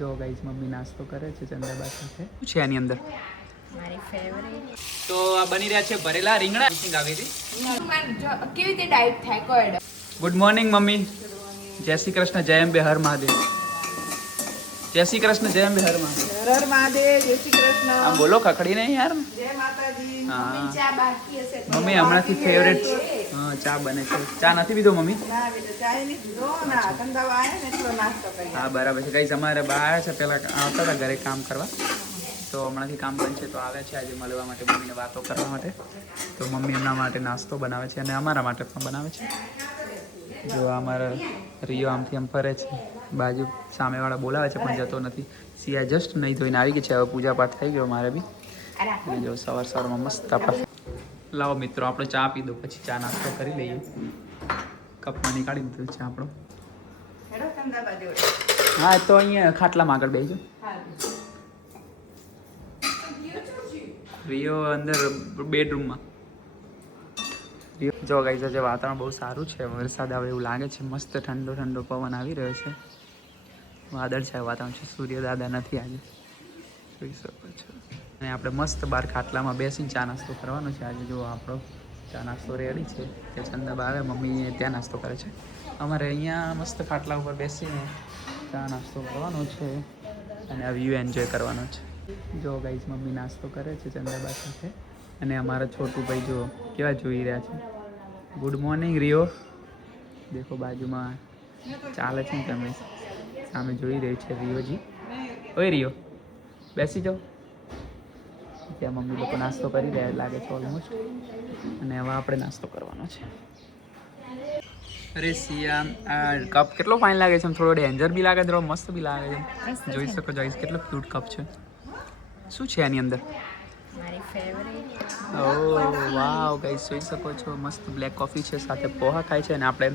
જો guys mummy નાસ્તો કરે છે ચંદ્રબા સાથે. શું છે આની અંદર? મારી ફેવરેટ. તો આ બની રહ્યા છે ભરેલા રીંગણા. આવી હતી કેવી રીતે ડાયટ થાય કોડ. Good morning mummy. જય શ્રી કૃષ્ણ, જય અંબે, હર મહાદેવ. જય શ્રી કૃષ્ણ, જય અંબે, હર મહાદેવ. હર મહાદેવ, જય શ્રી કૃષ્ણ. આમ બોલો ખખડી નહીં યાર. જય માતાજી. હા. મમ્મી ચા બાકી હશે. મમ્મી હમણાંથી ફેવરેટ. હા ચા બને છે. ચા નથી પીધો મમ્મી? ના બેટા ચા નહીં પીધો ના. કંદાવા આયા ને એટલો નાસ્તો કરી. હા બરાબર છે. ગાઈસ અમારે બહાર છે પેલા આવતા હતા ઘરે કામ કરવા, તો હમણાંથી કામ બનશે તો આવે છે આજે મળવા માટે, મમ્મીને વાતો કરવા માટે. તો મમ્મી એમના માટે નાસ્તો બનાવે છે અને અમારા માટે પણ બનાવે છે. જો અમારા રિયો આમથી આમ ફરે છે, બાજુ સામેવાળા બોલાવે છે પણ જતો નથી. સિયા જસ્ટ નહીં ધોઈને આવી ગઈ છે. હવે પૂજા પાઠ થઈ ગયો મારે બી. જો સવાર સવારમાં મસ્ત આપણે લાવો મિત્રો આપણે ચા પી દો, પછી ચા નાસ્તો કરી લઈએ. કપમાં નીકાળી દીધું છે આપણો. હેડો કંદાવા જોડે. હા તો અહીંયા ખાટલામાં આગળ બેસજો. રિયો અંદર બેડરૂમમાં. જો ગાઈસ આજે વાતાવરણ બહુ સારું છે, વરસાદ આવે એવું લાગે છે. મસ્ત ઠંડો ઠંડો પવન આવી રહ્યો છે. વાદળ છે વાતાવરણ છે, સૂર્ય દાદા નથી આજે, જોઈ શકો છો. અને આપણે મસ્ત બહાર ખાટલામાં બેસીને ચા નાસ્તો કરવાનો છે આજે. જો આપણો ચા નાસ્તો રેડી છે. તે ચંદા આવે મમ્મી ત્યાં નાસ્તો કરે છે. અમારે અહીંયા મસ્ત ખાટલા ઉપર બેસીને ચા નાસ્તો કરવાનો છે અને આ વ્યૂ એન્જોય કરવાનો છે. જો ગાઈસ મમ્મી નાસ્તો કરે છે ચંદ્રબા સાથે અને અમારા છોટું ભાઈ જો કેવા જોઈ રહ્યા છે. Good morning Rio. દેખો બાજુમાં ચાલે છે ને તમે સામે જોઈ રહ્યું છે રિયોજી. ઓય રિયો બેસી જાઓ. ત્યાં મમ્મી લોકો નાસ્તો કરી રહ્યા લાગે છે ઓલમોસ્ટ, અને હવે આપણે નાસ્તો કરવાનો છે. અરે સિયા આ કપ કેટલો ફાઇન લાગે છે, થોડો ડેન્જર બી લાગે, થોડો મસ્ત બી લાગે છે. જોઈ શકો છો કેટલો ક્યુટ કપ છે. શું છે આની અંદર? મારી ફેવરેટ. ઓહ વાવ ગાઈસ જોઈ શકો છો મસ્ત બ્લેક કોફી છે, સાથે પોહા ખાય છે અને આપણે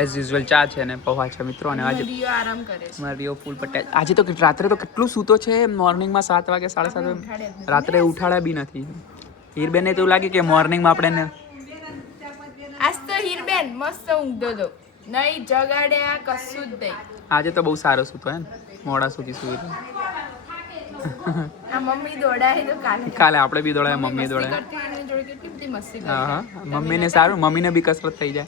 એઝ યુઝ્યુઅલ ચા છે અને પોહા છે મિત્રો. અને આજે રિયો આરામ કરે છે. મારા રિયો ફૂલ પટેલ આજે તો રાત્રે તો કેટલું સૂતો છે. મોર્નિંગમાં 7 વાગે 7:30 વાગે રાત્રે ઉઠાડ્યા બી નથી. હીરબેનને તો એવું લાગે કે મોર્નિંગમાં આપણે આજ તો હીરબેન મસ્ત ઊંઘતો હતો, નહીં જગાડ્યા કશું જ નહીં. આજે તો બહુ સારો સૂતો હે ને, મોડા સુધી સૂતો. આ મમ્મી દોડાય તો કાલે આપણે બી દોડાય, મમ્મી દોડાય. કરતી એની જોડે કેટલી બધી મસ્તી કરી. હા હા મમ્મીને સારું, મમ્મીને બી કસરત થઈ જાય,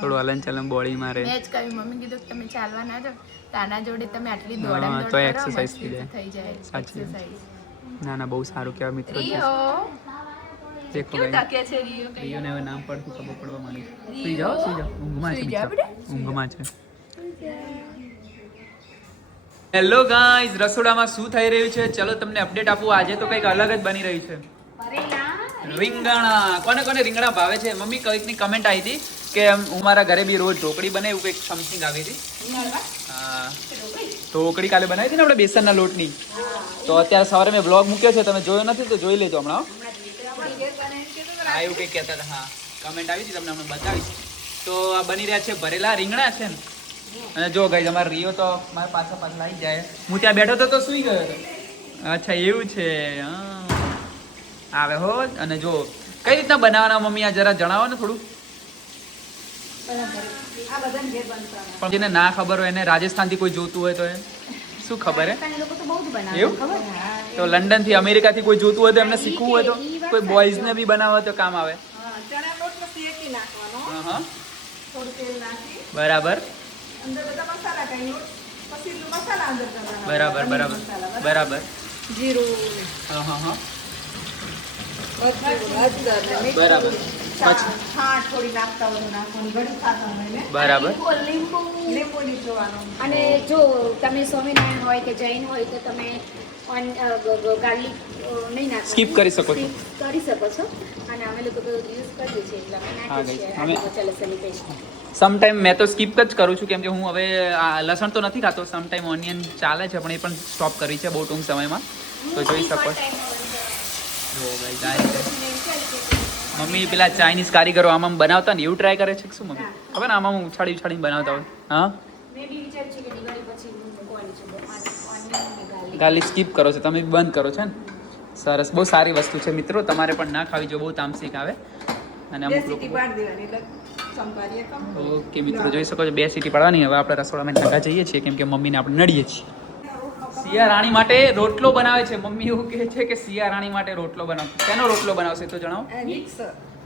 થોડું હલન ચલન બોડીમાં રહે. મેં જ કહ્યું મમ્મી કીધું કે તમે ચાલવા ના જાઓ, તાના જોડે તમે આટલી હા, દોડામ તો દોડ કરો, exercise મસ્તી થઈ થઈ જાય. સાચી વાત. exercise. ના ના બહુ સારું કહેવાય મિત્રો. રિયો દેખો કેવું ગાઈસ તાકે છે રિયો કઈ. રિયોને હવે નામ પડતું ખબર પડવા માંડી. સુઈ જાઓ ઊંઘમાં છે સુઈ જા બિચારો. બેટા. ઊંઘમાં છે. હેલો ગાઈઝ, રસોડામાં શું થઈ રહ્યું છે ચલો તમને અપડેટ આપું. આજે તો કંઈક અલગ જ બની રહ્યું છે. રીંગણા. કોને કોને રીંગણા ભાવે છે? મમ્મી કંઈકની કમેન્ટ આવી હતી કે હું મારા ઘરે બી રોજ ઢોકળી બને એવું કંઈક સમથિંગ આવી હતી. હા ઢોકળી કાલે બનાવી હતી ને આપણે બેસનના લોટની. તો અત્યારે સવારે મેં બ્લોગ મૂક્યો છે, તમે જોયો નથી તો જોઈ લેજો હમણાં. હા એવું કંઈક કહેતા હતા. હા કમેન્ટ આવી હતી, તમને હમણાં બતાવીશ. તો આ બની રહ્યા છે ભરેલા રીંગણા છે ને. અને જો ગાઈઝ અમારો રિયો તો મારા પાછા આવી જાય. હું ત્યાં બેઠો હતો તો સૂઈ ગયો હતો. અચ્છા એવું છે. હા આવે હો. અને જો કઈ રીતના બનાવવાના મમ્મી આ જરા જણાવો ને થોડું. પણ જેને ના ખબર હોય એને રાજસ્થાનથી કોઈ જોતું હોય તો એ શું ખબર હે એવું? તો લંડનથી અમેરિકાથી કોઈ જોતું હોય તો એમને શીખવું હોય તો કોઈ બોયઝને બી બનાવવા હોય તો કામ આવે. ચણા લોટ શેકી નાખવાનો, હા થોડું તેલ નાખી બરાબર અંદર બધા મસાલા કાઢી, પછી મસાલા અંદર કરવાના. બરાબર બરાબર બરાબર જીરું, હા હા હા હળદર ને મીઠું, બરાબર. છાશ થોડી નાખતા હોય નાખવાની, ઘડી ખાતા હોય ને બરાબર લીંબુ નીચોવાનું. અને જો તમે સ્વામિનારાયણ હોય કે જૈન હોય તો તમે ગાર્લિક નહીં નાખો, સ્કીપ કરી શકો છો. skip કરી શકો છો. અને અમે લોકો તો યુઝ કરીએ છીએ એટલે અમે હા, નાખીએ છીએ અમે- આદુ લસણની પેસ્ટ. સમટાઈમ મેં તો સ્કીપ જ કરું છું કેમ કે હું હવે આ લસણ તો નથી ખાતો. સમટાઈમ ઓનિયન ચાલે છે પણ એ પણ સ્ટોપ કરી છે બહુ ટૂંક સમયમાં. તો જોઈ શકો છો. જો guys, આ રીતે મમ્મી પેલા ચાઇનીઝ કારીગરો આમાં બનાવતા ને એવું ટ્રાય કરે છે કે શું મમ્મી? ખબર ને આમાં ઉછાળી ઉછાળીને બનાવતા હોય. હા મેં બી વિચાર્યું છે કે દિવાળી પછી મૂકવાની છે onion અને garlic. ગાર્લિક સ્કીપ કરો છો તમે, બંધ કરો છો ને. સરસ, બહુ સારી વસ્તુ છે મિત્રો, તમારે પણ ના ખાવી જો બહુ તામસિક આવે. અને અમુક બે સીટી લોકો પાડી દેવાની એટલે ઓકે મિત્રો જોઈ શકો છો 2 સીટી પાડવાની. હવે આપણે રસોડામાં ઢગા જઈએ છીએ કેમ કે મમ્મીને આપણે નડીએ છીએ. સિયા રાણી માટે રોટલો બનાવે છે મમ્મી. એવું કહે છે કે સિયા રાણી માટે રોટલો બનાવ. કેનો રોટલો બનાવશે તો જણાવો.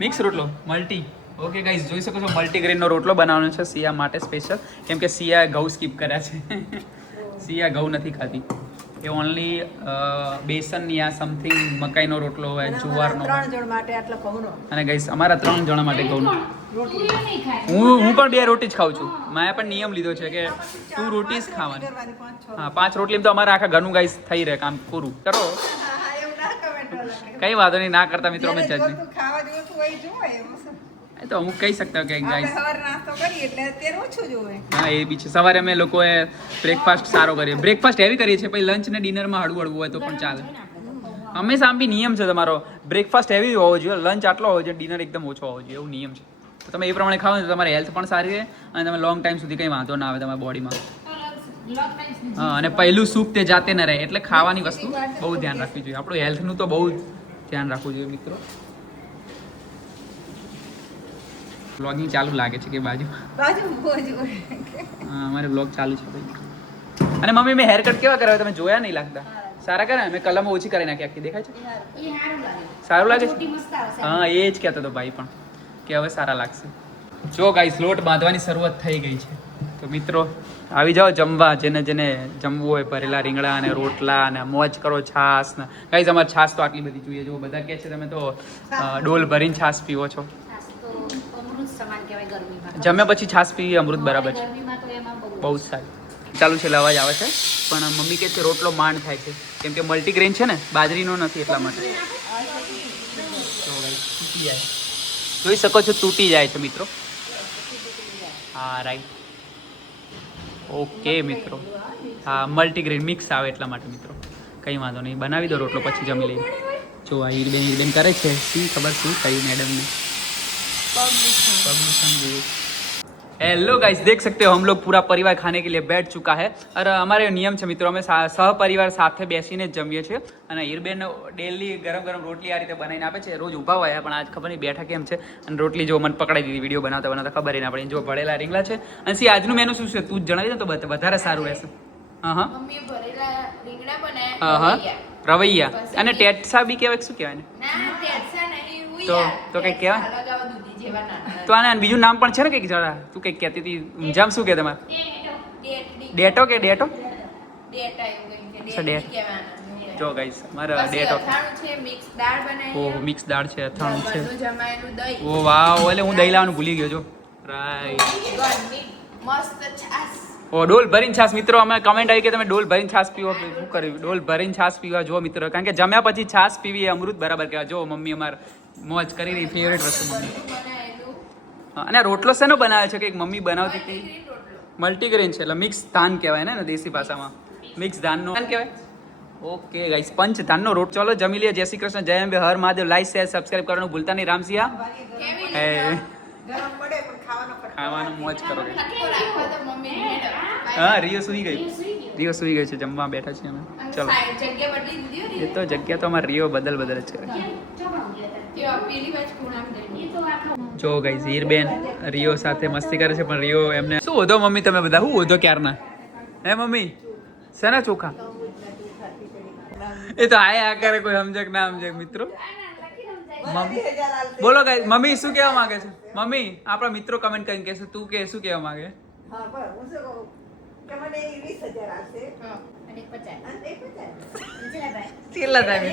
મિક્સ રોટલો મલ્ટી. ઓકે ગાઈઝ જોઈ શકો છો મલ્ટીગ્રેનનો રોટલો બનાવવાનો છે સિયા માટે સ્પેશિયલ કેમ કે સિયા ઘઉં સ્કીપ કર્યા છે. સિયા ઘઉં નથી ખાતી. એ ઓનલી બેસન યા સમથિંગ મકાઈનો રોટલો હોય, જુવારનો. 3 જણ માટે આટલા ઘઉંનો. અને ગાઈઝ અમારા 3 જણા માટે ઘઉંનો. હું પણ 2 રોટી જ ખાઉં છું. મેં પણ નિયમ લીધો છે કે 2 રોટી જ ખાવાની. હા 5 રોટલી તો અમારા આખા ઘરનું ગાઈઝ થઈ રહે કામ પૂરું કરો. કઈ વાંધો નહીં ના કરતા મિત્રો અમે જજ નહીં. ખાવા જેવું હોય જોવે એમાં શું? એ તો અમુક કહી શકતા કે આપણે ગાઈઝ સવારે નાસ્તો કરીએ એટલે અત્યારે ઓછું જોવે. હા એ બી છે. સવારે અમે લોકોએ બ્રેકફાસ્ટ સારો કરીએ. બ્રેકફાસ્ટ હેવી કરીએ છીએ પછી લંચ ને ડિનરમાં હળવું હળવું હોય તો પણ ચાલે. હંમેશા આમ બી નિયમ છે તમારો બ્રેકફાસ્ટ હેવી હોવો જોઈએ, લંચ આટલો હોવો જોઈએ, ડિનર એકદમ ઓછો હોવો જોઈએ. એવું નિયમ છે. તો તમે એ પ્રમાણે ખાઓ ને તો તમારી હેલ્થ પણ સારી રહે અને તમે લોંગ ટાઈમ સુધી કંઈ વાંધો ના આવે તમારા બોડીમાં. હા અને પહેલું સુખ તે જાતે ન રહે એટલે ખાવાની વસ્તુ બહુ ધ્યાન રાખવી જોઈએ. આપણું હેલ્થનું તો બહુ ધ્યાન રાખવું જોઈએ મિત્રો. બ્લોગિંગ ચાલુ લાગે છે કે બાજુ હા અમારે બ્લોગ ચાલુ છે ભાઈ. અને મમ્મી મેં હેર કટ કેવા કરાવ્યા તમે જોયા નહીં લાગતા? સારા કર્યા. મેં કલમ ઓછી કરી નાખી આખી. દેખાય છે? સારું લાગે છે. હા એ જ કહેતો હતો ભાઈ પણ કે હવે સારા લાગશે. જો ગાઈસ લોટ બાંધવાની શરૂઆત થઈ ગઈ છે. તો મિત્રો આવી જાઓ જમવા. જેને જેને જમવું હોય ભરેલા રીંગણા અને રોટલા અને મોજ કરો છાસ ને. ગાઈસ અમારે છાસ તો આટલી બધી જોઈએ. જો બધા કહે છે તમે તો ડોલ ભરીને છાસ પીવો છો. જમ્યા પછી છાસ પીવી અમૃત બરાબર છે. બહુ જ સારી. ચાલુ છે અવાજ આવે છે પણ મમ્મી કહે છે રોટલો માંડ થાય છે કેમ કે મલ્ટીગ્રેન છે ને બાજરીનો નથી એટલા માટે. તૂટી જાય. જોઈ શકો છો તૂટી જાય છે મિત્રો. હા રાઈટ. ઓકે મિત્રો હા મલ્ટીગ્રેન મિક્સ આવે એટલા માટે મિત્રો. કંઈ વાંધો નહીં બનાવી દો રોટલો પછી જમી લઈએ. જો આ ઈરબેન કરે છે શી ખબર શું કઈ મેડમને. हेलो गाइस देख सकते हो हम लोग पूरा परिवार खाने के लिए बैठ चुका है और हमारे नियम છે મિત્રો અમે સહપરિવાર સાથે બેસીને જ જમીએ છીએ અને હીરબેન ડેલી ગરમ ગરમ રોટલી આ રીતે બનાવીને આપે છે. રોજ ઊભા હોય પણ આજ ખબર નહીં બેઠા કેમ છે. અને રોટલી જો મને પકડાઈ દીધી વિડીયો બનાવતા બનાવતા ખબર નહીં પડી. જો ભળેલા રીંગણા છે અને સી આજનું મેનુ શું છે તું જ જણાવી દે તો વધારે સારું રહેશે. હા હા મમ્મીએ ભરેલા રીંગણા હા હા બનાવ્યા રવૈયા અને ટેટસા બી કહેવાય શું કહેવાય ને ના ટેટસા નહીં તો કંઈક કહેવાય લગાવા દૂધી જેવા નાના તો આને બીજું નામ પણ છે ને કંઈક જરા તું કંઈક કહેતી હતી ઊંઝામ શું કહે તમારે ડેટો કે ડેટો અચ્છા ડેટ. જો ગાઈસ મારા ડેટો મિક્સ દાળ બનાવી ઓહ મિક્સ દાળ છે અથાણું છે. જમાયેલું દહીં ઓ વાવ એટલે હું દહીં લાવવાનું ભૂલી ગયો. જો રાઈટ ગરમી મસ્ત છાસ. ઓ ડોલ ભરીને છાસ. મિત્રો અમે કમેન્ટ આવી કે તમે ડોલ ભરીને છાસ પીવો. શું કર્યું ડોલ ભરીને છાસ પીવા જો મિત્રો કારણ કે જમ્યા પછી છાસ પીવી એ અમૃત બરાબર કહેવાય. જો મમ્મી અમાર મોજ કરી રહી ફેવરેટ વસ્તુ મમ્મી. અને રોટલો શેનો બનાવે છે કે મમ્મી બનાવતી હતી મલ્ટીગ્રેન છે એટલે મિક્સ ધાન કહેવાય ને દેશી ભાષામાં મિક્સ ધાનનો ધાન કહેવાય. ઓકે ગાઈસ પંચ ધાનનો રોટ. ચલો જમી લઈએ. જય શ્રી કૃષ્ણ જય અંબે હર મહાદેવ. લાઈક શેર સબસ્ક્રાઇબ કરવાનું ભૂલતા નહીં. રામસિયા ગરમ પડે પણ ખાવાનું મોજ કરો. રાખવા તો મમ્મી હા રિયો સુઈ ગઈ. રિયો સુઈ ગઈ છે. જમવા બેઠા છીએ અમે. ચલો જગ્યા બદલી દીધી એ તો જગ્યા તો અમારે રિયો બદલ જ છે. પેલી બાજુ ખૂણામાં જો ગાઈસ હીરબેન રિયો સાથે મસ્તી કરે છે પણ રિયો એમને શું હોધો મમ્મી તમે બધા શું હોધો ક્યારના હે મમ્મી શેના ચોખા એ તો આયા કરે કોઈ સમજે કે ના સમજે મિત્રો. બોલો ગાઈસ મમ્મી શું કહેવા માંગે છે? મમ્મી આપણા મિત્રો કમેન્ટ કરીને કહેશે તું કે શું કહેવા માંગે? હા બરાબર હું શું કહું કે મને 20,000 આવશે અને 50 અને 50 કેટલા થાય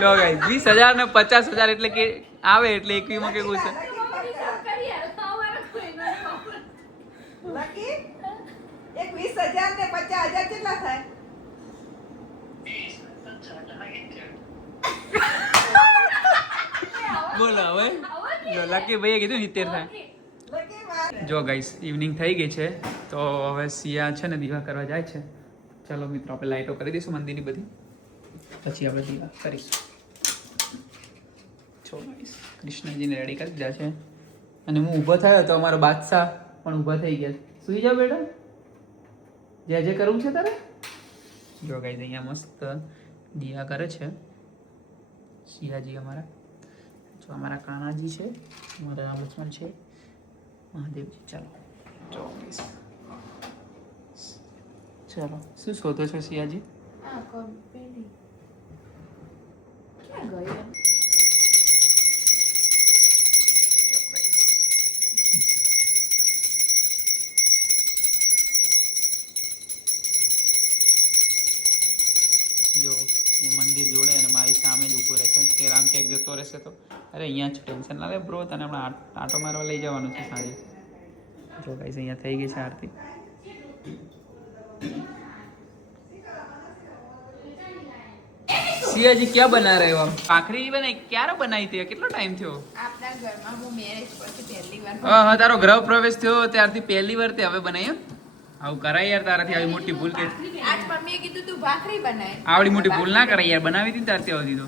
લો ગાઈસ 20,000 ને 50,000 એટલે કે આવે એટલે એકવીમાં કેવું છે બાકી એક 20,000 ને 50,000 કેટલા થાય? બોલો હવે જો લકી ભાઈએ કીધું 70 થાય. જો ગાઈસ ઇવનિંગ થઈ ગઈ છે તો હવે સિયા છે ને દીવા કરવા જાય છે. ચાલો મિત્રો આપણે લાઈટો કરી દઈશું મંદિરની બધી પછી આપણે દીવા કરીશું. જો ગાઈસ કૃષ્ણજીને રેડી કરી દીધા છે અને હું ઊભો થયો તો અમારો બાદશાહ પણ ઊભા થઈ ગયા. સુઈ જાઓ બેટા જે કરવું છે તારે. જો ગાઈસ અહીંયા મસ્ત દીવા કરે છે સિયાજી અમારા. તો અમારા કાનાજી છે, અમારા લક્ષ્મણ છે, મહાદેવજી. ચાલો જો guys. ચાલો શું શોધો છો સિયાજી? આ કંપની ક્યાં ગયો? જો એ મંદિર જોડે અને મારી સામે જ ઊભો રહેશે કે રામ ક્યાંક જતો રહેશે તો અરે અહીંયા જ ટેન્શન ના લે બ્રો, તને હમણાં આંટો મારવા લઈ જવાનું છે સાંજે. જો ગાઈસ અહીંયા થઈ ગઈ છે આરતી. સિયાજી ક્યાં બના રહે હો? ભાખરી બને ક્યારે બનાવી હતી? કેટલો ટાઈમ થયો? આપણા ઘરમાં હું મેરેજ પછી પહેલી વાર હા તારો ગૃહ પ્રવેશ થયો ત્યારથી પહેલી વાર તે હવે બનાવી એમ? આવું કરાય યાર તારાથી, આવી મોટી ભૂલ કે આજ મમ્મીએ કીધું તું ભાખરી બનાય. આવડી મોટી ભૂલ ના કરાય યાર, બનાવી હતી ને ત્યારથી આવતી તો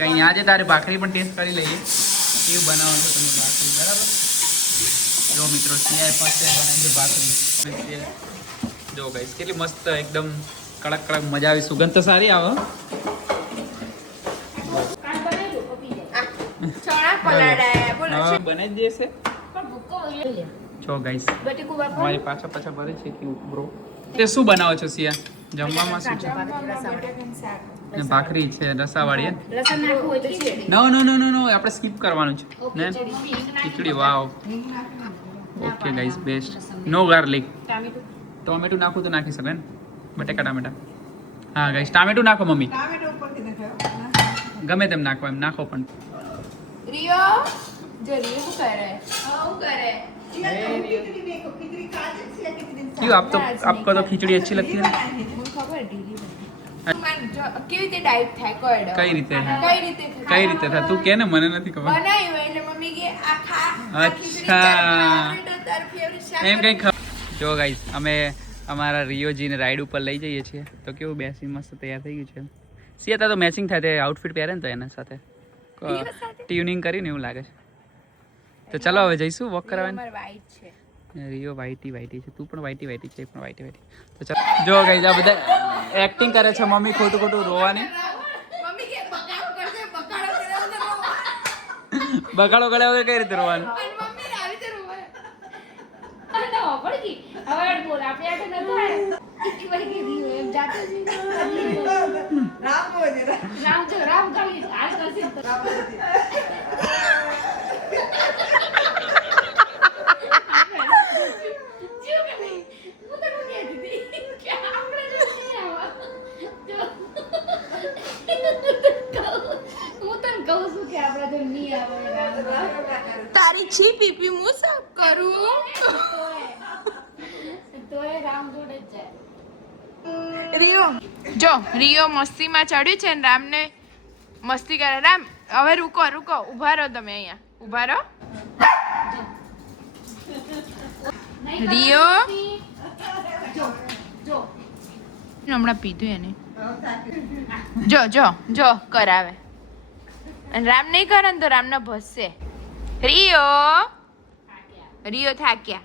કઈ નહીં. આજે તારે ભાખરી પણ ટેસ્ટ કરી લઈએ કેવું બનાવો છો તમે ભાખરી, બરાબર? જો મિત્રો સિયાએ પાસે બનાવી છે ભાખરી. જો ગાઈસ કેટલી મસ્ત એકદમ કડક કડક મજા આવી, સુગંધ તો સારી આવે. ચણા પલાળાયા બોલો હા, છે. બનાવી જ દેશે. જો ગાઈસ બટેકું બાપા અમારી પાછા ભરે છે કે બ્રો. તે શું બનાવો છો સિયા? જમવામાં શું છે? બટાકાનું શાક. ને ભાખરી છે રસાવાળી હે? લસણ નાખવું હોય તો છે. નો આપણે સ્કીપ કરવાનું છે ને. Khichdi wow. Okay guys best. No garlic. ટામેટું ટોમેટો નાખું તો નાખી શકે ને? બટેકા ટામેટા. હા ગાઈસ ટામેટું નાખો મમ્મી, ટામેટો ઉપરથી નાખ્યો. ગમે તેમ નાખો, એમ નાખો પણ. રિયો જો રિયો શું કરે? શું કરે? खिचड़ी देखो, खिचड़ी काजल से या खिचड़ी क्यों आपको तो खिचड़ी अच्छी लगती है? મને ખબર ઢીલી કેવી રીતે ડાઈટ થાય કોયડો કઈ રીતે? કઈ રીતે કઈ રીતે થાય તું કે ને, મને નથી ખબર. બનાવ્યું એટલે મમ્મી કે આ ખા આ ખીચડી અચ્છા. તાર favorite શાક એમ કઈ જો ગાઈસ અમે અમારા રિયોજીને રાઈડ ઉપર લઈ જઈએ છીએ તો કેવું બેસી મસ્ત તૈયાર થઈ ગયું છે. સિયા તો મેચિંગ થાય તે આઉટફિટ પહેરે ને તો એના સાથે ટ્યુનિંગ કરીને એવું લાગે છે. તો ચલો હવે જઈશું વોક કરવા. અમાર white છે. રિયો વાઈટી છે, તું પણ વાઈટી છે, પણ વાઈટી. તો ચાલો જો ગાઈસ આ બધા એક્ટિંગ કરે છે મમ્મી ખોટું રોવાની. મમ્મી કે બકાળો કરશે બકાળો કરે બગાડો કર્યા વગર કઈ રીતે રોવાનું? અને મમ્મી ને આવી રીતે રોવે. અરે ના પડી ગઈ હવે બોલ આપણે આટે ન થાય ઈ વહી ગઈ એમ જાતો જ राम बोले રામ ગાલી આજ કરશે તો જીવ કે નહીં હું તો કહી દીધી કે આપણે જો નહીં આવા હું તને કહું છું કે આપણે જો નહીં આવે રામ તારી છી પીપી હું સાફ કરું. તોય રામ જોડે જ જાય રિયો રિયો મસ્તીમાં ચડ્યું છે ને રામને મસ્તી કરે. રામ હવે રૂકો ઊભા રહો, તમે અહીંયા ઊભા રહો. રિયો જો હમણાં પીધું એને. જો કરાવે અને રામ નહીં કરે ને તો રામના ભસશે. રિયો થાક્યા.